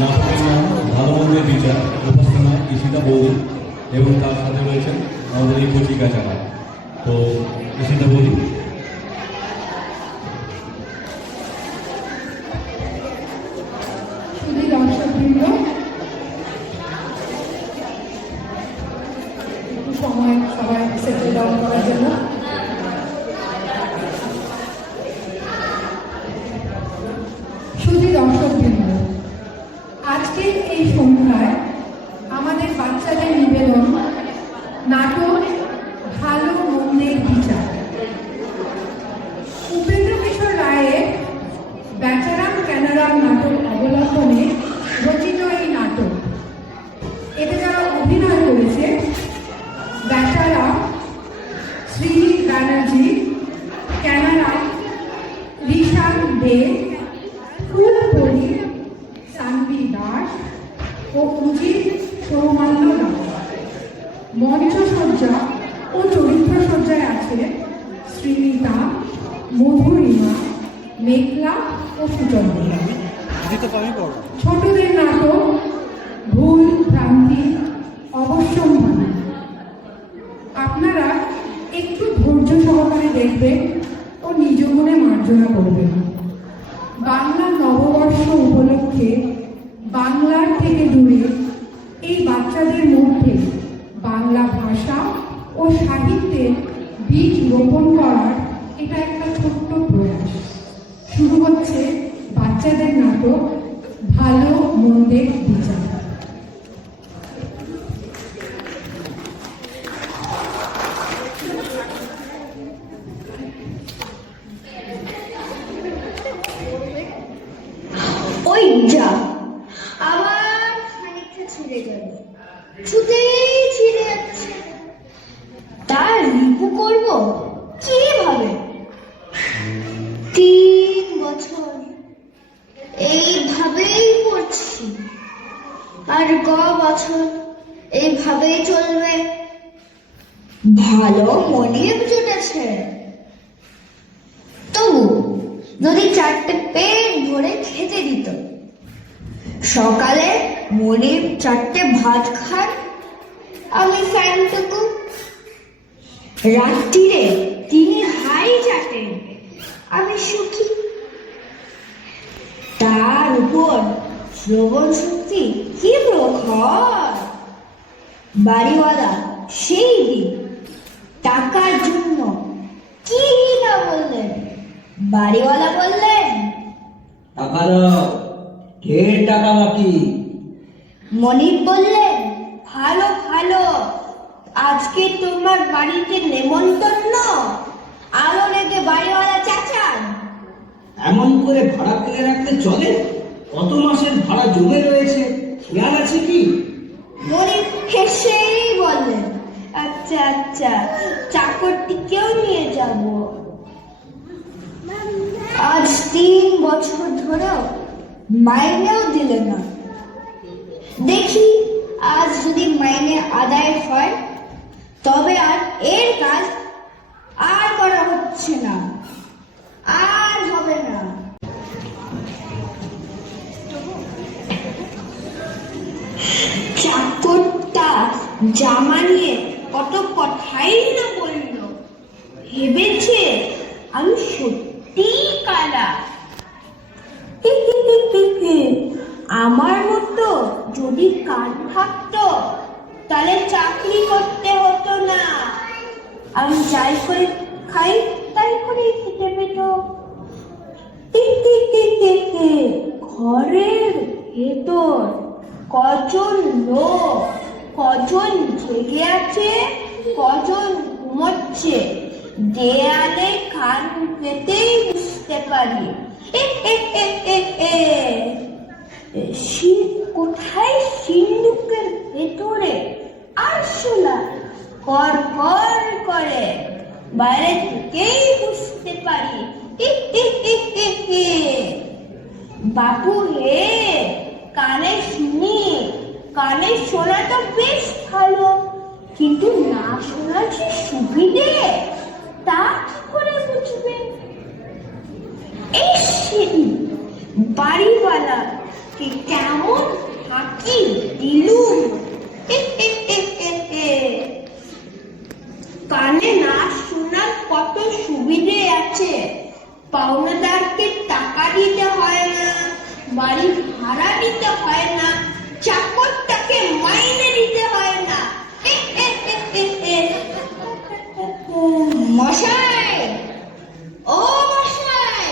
নাটকের নাম ভালো মন্দের বিচার, উপস্থাপনা ঈশিতা বৌদি এবং তার সাথে রয়েছেন আমাদের এই কচিকা চারা। তো ঈশিতা বৌদি। শুধু দর্শকবৃন্দ, একটু সময় সবাই সেটেল ডাউন করার জন্য। শুধু দর্শকবৃন্দ, আজকের এই সন্ধ্যায় আমাদের বাচ্চাদের নিবেদন নাটক ভালো মন্দের বিচার। উপেন্দ্র কিশোর রায়ের বেচারাম ক্যানারাম নাটক অবলম্বনে রচিত এই নাটক। এতে যারা অভিনয় করেছে, বেচারাম শ্রীজিৎ ব্যানার্জি, ক্যানারাম ঋষান দে, ফুলপরি সানভি দাস ও উজির সৌমান্য দাস। মঞ্চসজ্জা ও চরিত্রসজ্জায় আছে শ্রীমিতা, মধুরিমা, মেঘলা ও সুচন্দ্রা। ছোটদের নাটক ভুল ভ্রান্তি অবশ্যম্ভাবী। আপনারা একটু ধৈর্য সহকারে দেখবেন ও নিজ মনে মার্জনা করবেন। বাংলা নববর্ষ উপলক্ষে বাংলার থেকে দূরে এই বাচ্চাদের মধ্যে বাংলা ভাষা ও সাহিত্যের বীজ রোপণ করার এটা একটা ছোট্ট প্রয়াস। শুরু হচ্ছে বাচ্চাদের নাটক ভালো মন্দের বিচার। ওই যা আবার খানিকটা ছিঁড়ে গেল, ছুতেই ছিঁড়ে যাচ্ছে। তার রিপু করব কিভাবে? 3 বছর এইভাবেই পড়ছি, আর বছর এইভাবেই চলবে। ভালো মনিব জুটেছে। তবু যদি 4টে পেট ভরে খেতে দিত। সকালে মনিব 4টে ভাত খান, আমি ফ্যানটুকু। রাত্রিরে তিনি হাই চাটেন, আমি সুখী। তার উপর শ্রবণ শক্তি কি প্রখর। বাড়িওয়ালা সেই দিন টাকার জন্য কি না বললেন। বাড়িওয়ালা বললেন, টাকা দাও, ঢের টাকা বাকি। মনিব বললেন, ভালো ভালো, আজকে তোমার বাড়িতে নেমন্তন্ন। আলো রেগে বাড়িওয়ালা চাচান, এমন করে ভাড়া ফেলে রাখতে চলে? কত মাসের ভাড়া জমে রয়েছে, খেয়াল আছে কি? মনিব হেসেই বললেন, আচ্ছা আচ্ছা, চাকরটিকেও নিয়ে যাব। আজ 3 বছর ধরেও মাইনেও দিলে না। দেখি আজ যদি মাইনে আদায় হয়, তবে আর এর কাজ আর করা হচ্ছে না, আর হবে না। চাকরটা জামা নিয়ে কত কথাই না বলল। ভেবেছে আমি সত্যি কালা। আমার মতো যদি কান থাকতো, তাহলে চাকরি করতে হতো না। আমি যাই করে খাই তাই করে খেতে পেত। ঘরের ভেতর কজন লোক, কজন জেগে আছে, কজন ঘুমোচ্ছে, দেয়ালে কান পেতেই বুঝতে পারি। কোথায় সিন্ধুকের ভেতরে আরশোলা কর কর করে, বাইরে থেকেই বুঝতে পারি। বাবু হে, কানে শুনি, কানে শোনা তো বেশ ভালো, কিন্তু না শোনা যে সুবিধে, তা কি করে বুঝবে? এই সেদিন বাড়িওয়ালা কে কেমন কি দিলুম। কানে না শোনার কত সুবিধে আছে। পাওনাদারকে টাকা দিতে হয় না, বাড়ি ভাড়া দিতে হয় না, চাকরটাকে মাইনে দিতে হয় না। মশাই, ও মশাই,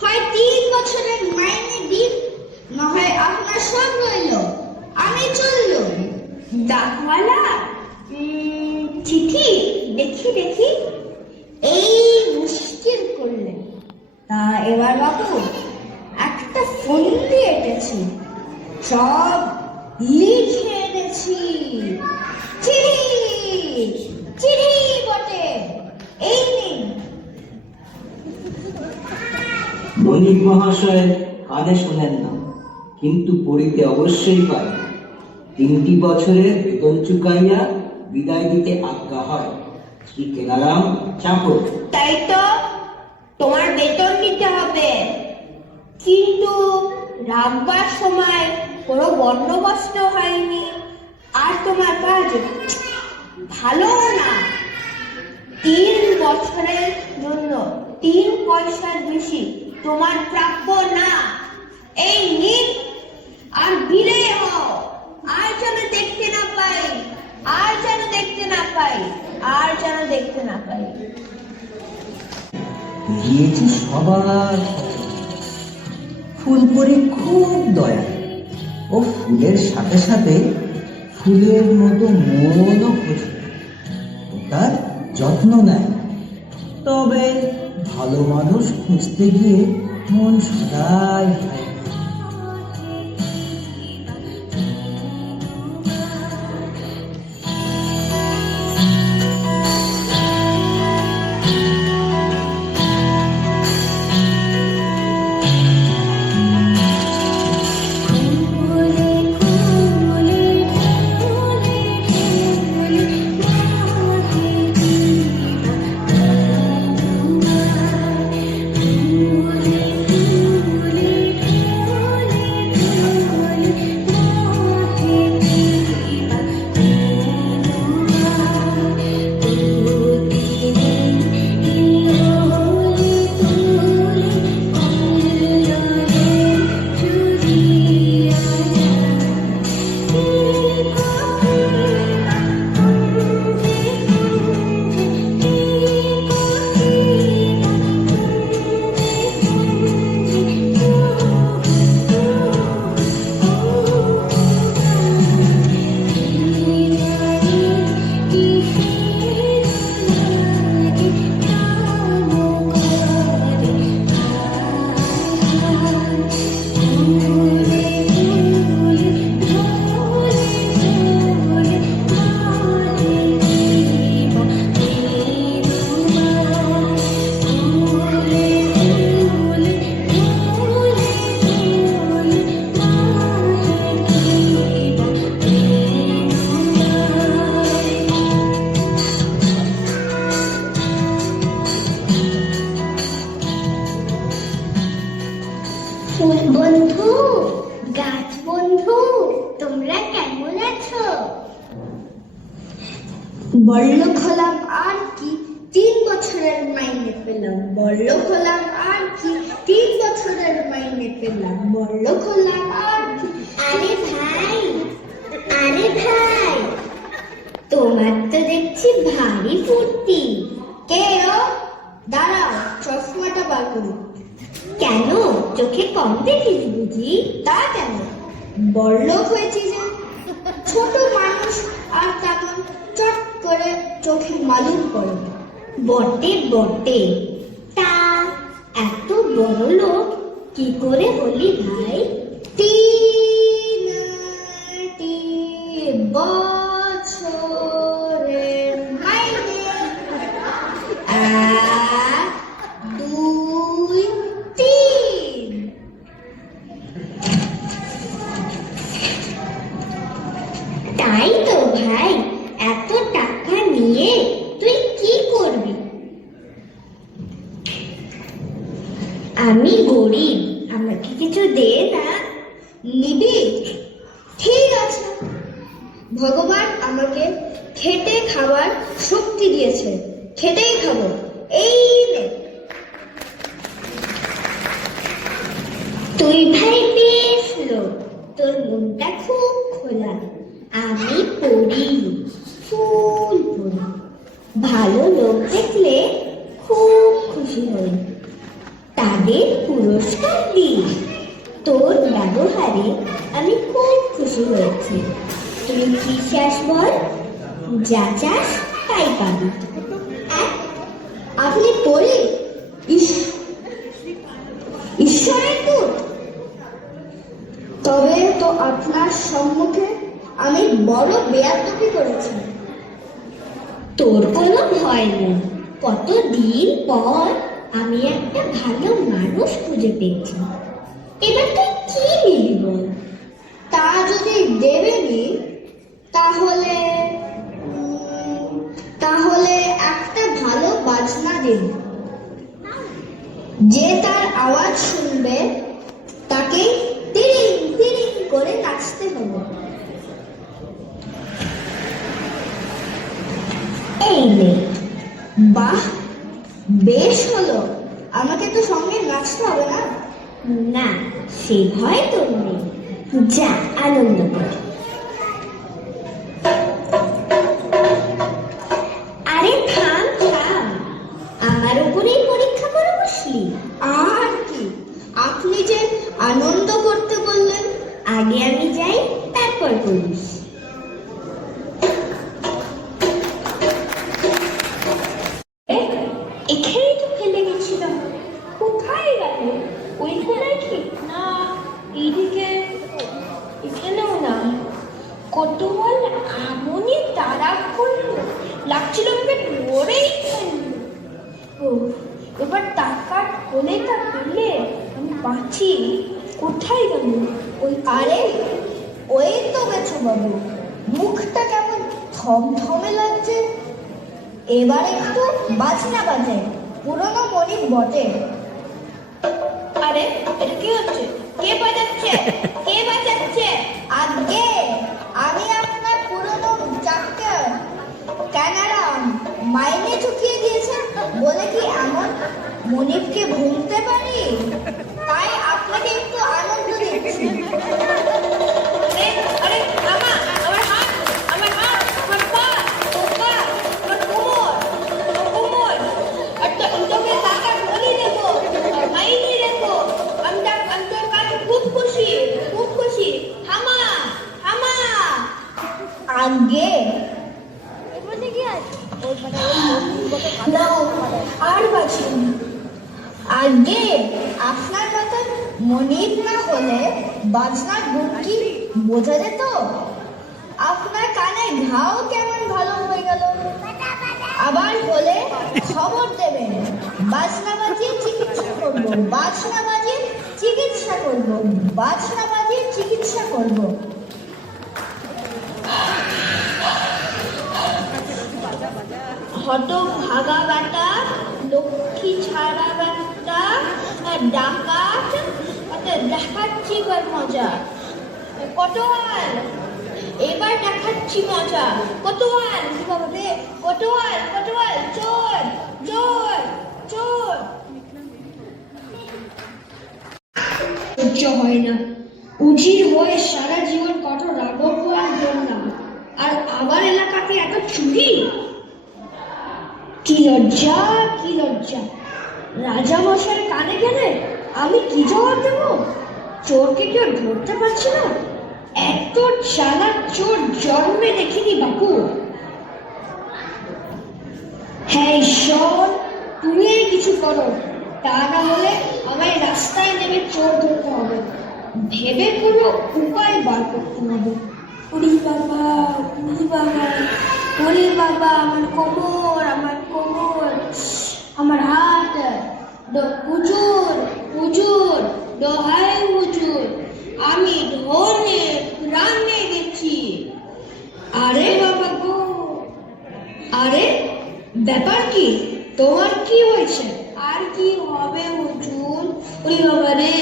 হয় 3 বছরের মাইনে দিন, না হয় আপনার সব রইল, আমি চললুম। ডাকওয়ালা, চিঠি দেখি দেখি। এই মুশকিল করলেন। তা এবার বাবু, একটা ফোন দিয়ে এটেছি, সব লিখে এনেছি। চিঠি, চিঠি বটে, এই নিন। বণিক মহাশয় কানে শোনেন না, কিন্তু পড়িতে অবশ্যই পায়। 3টি বছরের বেতন চুকাইয়া বিদায় দিতে আজ্ঞা হয়। শ্রী কেনারাম, চাকর। তাই তো, তোমার বেতন নিতে হবে, কিন্তু রাখবার সময় কোনো বন্দোবস্ত হয়নি। আর তোমার কাজ ভালো না। 3 বছরের জন্য 3 পয়সার বেশি তোমার প্রাপ্য না। এই নিন, আর বিদায় হও। আর যেন দেখতে না পাই, আর যেন দেখতে না পাই, আর যেন দেখতে না পাই। দিয়েছি সবার ফুল করে খুব দয়া, ও ফুলের সাথে সাথে ফুলের মতো মনও খোঁজে, তার যত্ন নেয়। তবে ভালো মানুষ খুঁজতে গিয়ে মন সদাই হয়। ফুল বন্ধু, গাছ বন্ধু, তোমরা কেমন আছো? বড়লোক হলাম আর কি, 3 বছরের মাইনে পেলাম। বড়লোক হলাম আর কি, 3 বছরের মাইনে পেলাম। বড়লোক হলাম আর কি। আরে ভাই, আরে ভাই, তোমার তো দেখছি ভারী ফুর্তি। কে ও? দাঁড়াও, চশমাটা বার করি। কেন, চোখে কম দেখিস বুঝি? তা কেন, বড়লোক হয়েছি যে। ছোট মানুষ আর তেমন চট করে চোখে মালুম পড়ে। বটে বটে, তা এত বড় লোক কি করে হলি ভাই? 3টি বছরের মাইনে, 1, 2, 3। তাই তো ভাই, এত টাকা নিয়ে তুই কি করবি? আমি গরিব, আমাকে কিছু দে না। নিবি? আছে। ভগবান আমাকে খেটে খাবার শক্তি দিয়েছে, খেটেই খাবো। এই নে। তুই ভাই বেশ লোক, তোর মনটা খুব খোলা। আমি পড়ি, ফুল পড়ি। ভালো লোক দেখলে খুব খুশি হই, তাদের পুরস্কার দিই। তোর ব্যবহারে আমি খুব খুশি হয়েছি। তুই কি চাস বল? যা চাস তাই পাবি। আপনি পড়ি ঈশ্বরের দূত? তবে তো আপনার সম্মুখে আমি বড় বেয়াদবি করেছি। তোর কোনো ভয় নেই, কতদিন পর আমি একটা ভালো মানুষ খুঁজে পেয়েছি। এবার তুই কি নিবি বল? তা যদি দেবেনি তাহলে তাহলে একটা ভালো বাজনা দিন। যে তার আওয়াজ শুনবে তাকে তিরিং তিরিং করে নাচতে হবে। এই নে। বাহ, বেশ হলো। আমাকে তো সঙ্গে নাচতে হবে না? না, সে ভয় তোর নেই। যা, আনন্দ কর। আরে থাম থাম, আমার উপরেই পরীক্ষা করে বসলি। আর কি, আপনি যে আনন্দ করতে বললেন। আগে আমি যাই, তারপর করিস। এখানেই তো ফেলে গেছিলাম। কোথায় গেল? ওই কোনায় কি না এইদিকে? এখানেও না। কতবার এমনই তাড়া করলো, লাগছিল আমাকে ধরেই ফেললো। ও, এবার টাকা হলে তা পেলে আমি বাঁচি। কোথায় গেল? ওই আরে ওই তো গেছো বাবু। মুখটা কেমন থমথমে লাগছে। এবার একটু বাজনা বাজে, পুরনো মনিক বটে। আরে এটা কি হচ্ছে? কে বাজাচ্ছে? কে বাজাচ্ছে? আগে আমি আপনার পুরনো চাকর ক্যানারাম মাইনে চুকিয়ে দিয়েছে বলে কি এমন মনিককে ভুলতে পারি? তাই আপনাকে একটু আনন্দ দিচ্ছি। আরে আমা, আমার হাত, আমার হাত, আমার পা, পা, আমার কোমর, আর তোকে টাকা বলি দেবো, মাইনে দেবো। আমি তোর কাছে খুব খুশি, খুব খুশি। থামা থামা। আগে আর বাঁচিও না। আগে আপনার কথা মনির না হলে বাজনার গুণ কি বোঝা যেত? আপনার কানে ঘাও কেমন ভালো হয়ে গেল। আবার হলে খবর দেবেন। বাজনা বাজিয়ে চিকিৎসা করবো, বাজনা বাজিয়ে চিকিৎসা করবো, বাজনা বাজিয়ে চিকিৎসা করবো। হত ভাগা বেটা, লক্ষ্মী ছাড়া বেটা, ডাকাত, দেখাচ্ছি এবার মজা। কতোয়াল, এবার দেখাচ্ছি মজা। কতোয়াল, কতোয়াল, কতোয়াল, চোর চোর চোর। সহ্য হয় না। উজির হয়ে সারা জীবন কত রাঘব পোড়ান করলাম, আর আবার এলাকাতে এত চুরি। কি লজ্জা, কি লজ্জা। রাজা মশাইয়ের কানে গেলে আমি কি জবাব দেব? চোরকে কেউ ধরতে পারছে না। এত চালাক চোর জন্মে দেখিনি বাপু। হ্যাঁ ঈশ্বর, তুমি কিছু করো, তা না হলে আমায় রাস্তায় নেমে চোর ধরতে হবে। ভেবে কোনো উপায় বার করতে হবে। ওরে বাবা, ওরে বাবা, ওরে বাবা, আমার কোমর, আমার কোমর, আমার হাত। হুজুর, হুজুর, দোহাই হুজুর, আমি ধনে প্রাণে গেছি। আরে বাবা গো, আরে ব্যাপার কি? তোমার কি হয়েছে? আর কি হবে হুজুর? ওরে বাবা রে,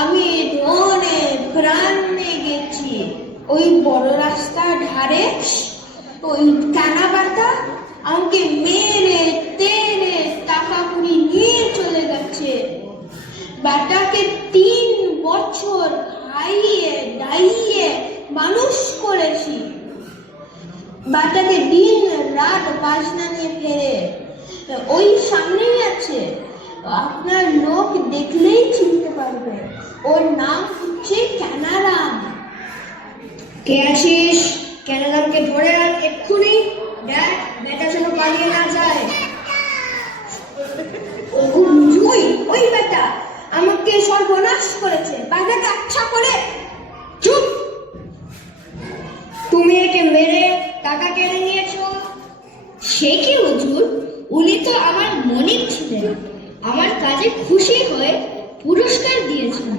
আমি ধনে প্রাণে গেছি। ও ওই বড় রাস্তার ধারে ওই টানা বাতা আমাকে মেরে তেরে টাকা কুড়ি নিয়ে চলে গেছে। বাটাকে 3 বছর খাইয়ে দাইয়ে মানুষ করেছি। বাটাকে দিন রাত বাজনা নিয়ে ফেরে, ওই সামনেই আছে, আপনার লোক দেখলেই চিনতে পারবে। ওর নাম হচ্ছে কানারাম। কে আছিস? কানারামকে ধরে আন এক্ষুনি। দেখ বেটা যেন পালিয়ে না যায়। ওই বেটা আমাকে সর্বনাশ করেছে, বাজারটা আচ্ছা করে। চুপ! তুমি একে মেরে টাকা কেড়ে নিয়েছো। সে কি হুজুর, উনি তো আমার মনিব ছিলেন, আমার কাজে খুশি হয়ে পুরস্কার দিয়েছেন।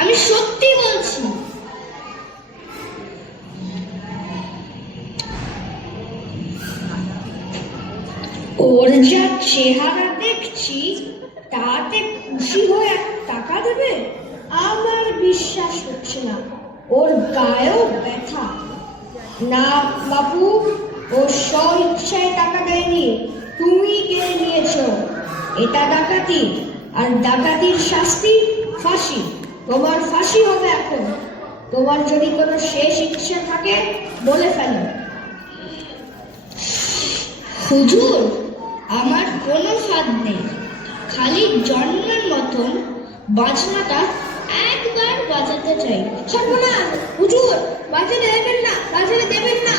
আমি সত্যি বলছি। ওর যা চেহারা দেখছি তাতে খুশি হয়ে টাকা দেবে? আমার বিশ্বাস হচ্ছে না। ওর গায়েও ব্যথা। না বাবু, ও স্ব-ইচ্ছায় টাকা দেয়নি, তুমি কেড়ে নিয়েছো। এটা ডাকাতি, আর ডাকাতির শাস্তি ফাঁসি। তোমার ফাঁসি হবে এখন। তোমার যদি কোনো শেষ ইচ্ছা থাকে বলে ফেলো। হুজুর, আমার কোনো ফাঁদ নেই, খালি জন্মের মতন বাজনাটা একবার বাজাতে চাই। সর্বনাশ! হুজুর, বাজাতে দেবেন না, বাজাতে দেবেন না।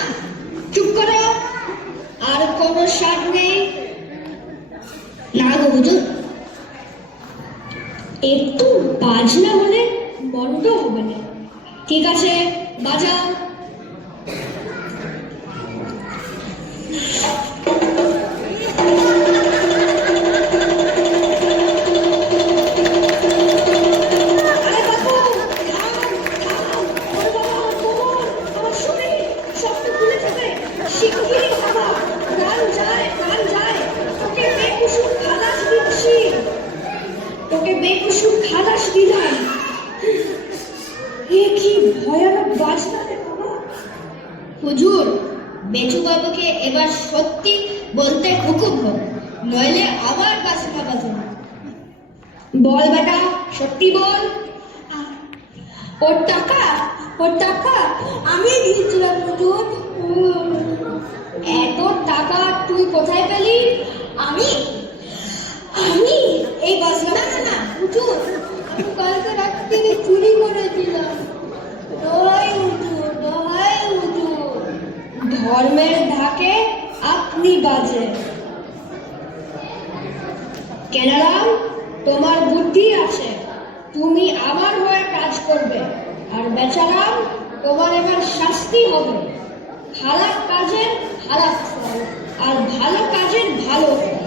চুপ করো। আর কোনো স্বাদ নেই? না গো হুজুর, একটু বাজনা হলে বন্ধ হবে না। ঠিক আছে, বাজাও। তোকে বেকুসুম খালাস দিলাম। এ কি ভয়ানক বাজনা রে বাবা! হুজুর, বেচু বাবুকে এবার সত্যি বলতে হুকুম হোক, নইলে আবার বাজনা বাজাবো। বল বেটা, সত্যি বল। ওর টাকা আমি দিয়েছিলাম হুজুর। এত টাকা তুই কোথায় পেলি? আমি এই বাজনা না হুজুর, আমি কালকে রাত থেকে চুরি করেছিলাম। ধর্মের ধাকে আপনি বাজে। কানারাম, তোমার বুদ্ধি আছে, তুমি আমার হয়ে কাজ করবে। আর বেচারাম, তোমার এবার শাস্তি হবে। খারাপ কাজের খারাপ ফল, আর ভালো কাজের ভালো ফল।